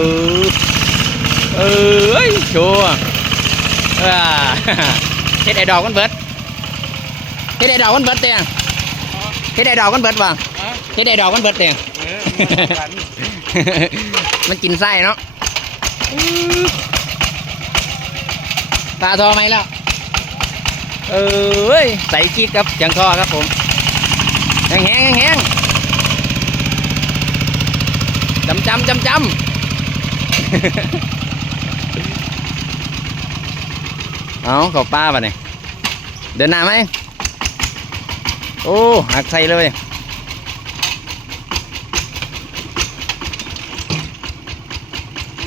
อเออเอ้ยชัวเฮ็ดไอ้ดอกมันเบิดเฮ็ดไอ้ดอกมันเบิดเตียงเฮ็ดไอ้ดอกมันเบิดว่ะเฮ็ดไอ้ดอกมันเบิดเตียงมันกินไส้เนาะตาทอไหมล้วเอ้ยใส่ชีสครับจังทอครับผมแห้งแห้งแห้งจำจำจำจำ เอาเขอป้าป่ะเนี่ยเดินหน้าไหมโอ้หักใส่เลย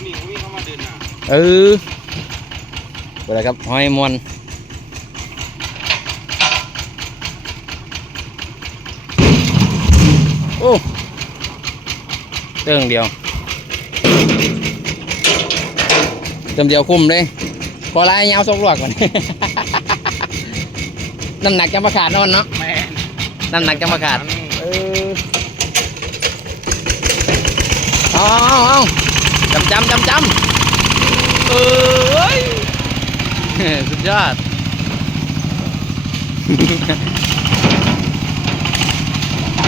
นี่วิเข้ามาเดินหน้าเออเปิดเลยครับห้อยมวนโอ้เติมเดียว เติมเดียวคุ้มเลยพอลายยาวสกลวกก่อน น้ำหนักจะมาขาดนอนเนาะแม่น้ำหนักจะมาขาดเออเอาเอาเอาจำจำจำจำเอ้ยสุดยอด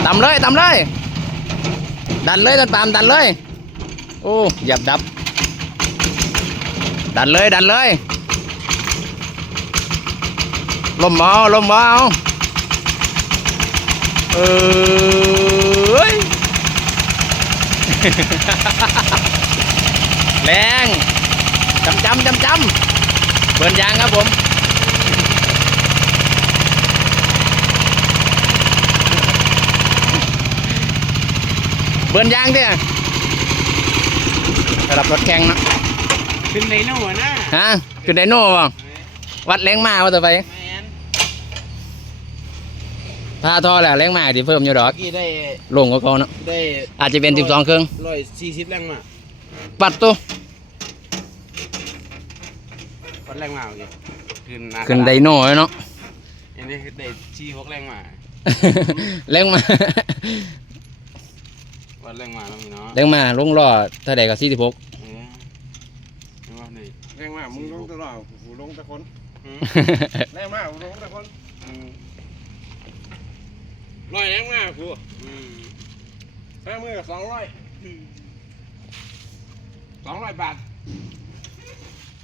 ตำเลยตำเลย ดันเลยต้นปามดันเลย โอ้หยับดับ ดันเลยดันเลยลมเบาลมเบาเอ้ยแรงจำจำจำจำเบิร์นยางครับผมเบิร์นยางเด้อสำหรับรถแข่งเนาะ ขึ้นไดโน่นะฮะคือไดโน่บ่วัดแรงมาว่าต่อไปแม่นพาทอแหละแรงมาที่เพิ่มอยู่ดอกเมื่อกี้ได้ลงกว่าเขาเนาะได้อาจจะเป็นสิบสองเครื่องร้อยสี่สิบแรงมาปัดตัววัดแรงมาเมื่อกี้ขึ้นหาขึ้นไดโน่เลยเนาะอันนี้ได้ชี้หกแรงมาแรงมาวัดแรงมาแล้วมีเนาะแรงมาลงล้อเท่าใดก็สี่สิบหก เออเห็นว่านี่ แรงมากมึงลงตลอดกูลงแต่คนอืมแรงมากกูลงแต่คนอืมร้อยแรงมากกูอืมห้ามือกับสองร้อยสองร้อยบาท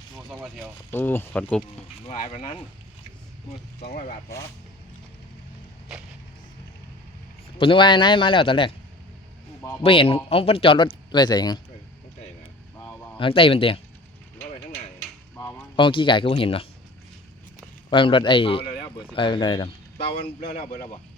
โง่ต้องมาเที่ยวโอ้ขอนกรุบหลายกว่านั้นมือสองร้อยบาทพอผมนึกว่านายมาแล้วตอนแรกบาๆไม่เห็นเอาเพิ่นจอดรถไว้ใส่หยังเออเข้าใจนะเบาเบาข้างใต้เป็นเตียง อาขี้ไก่คือบ่เห็นเนาะว่ามันรถไอ้เบาแล้วแล้วเบอร์สิบไอ้อะไรดเบามันแล้วแล้วเบอร์แล้วบ่ำ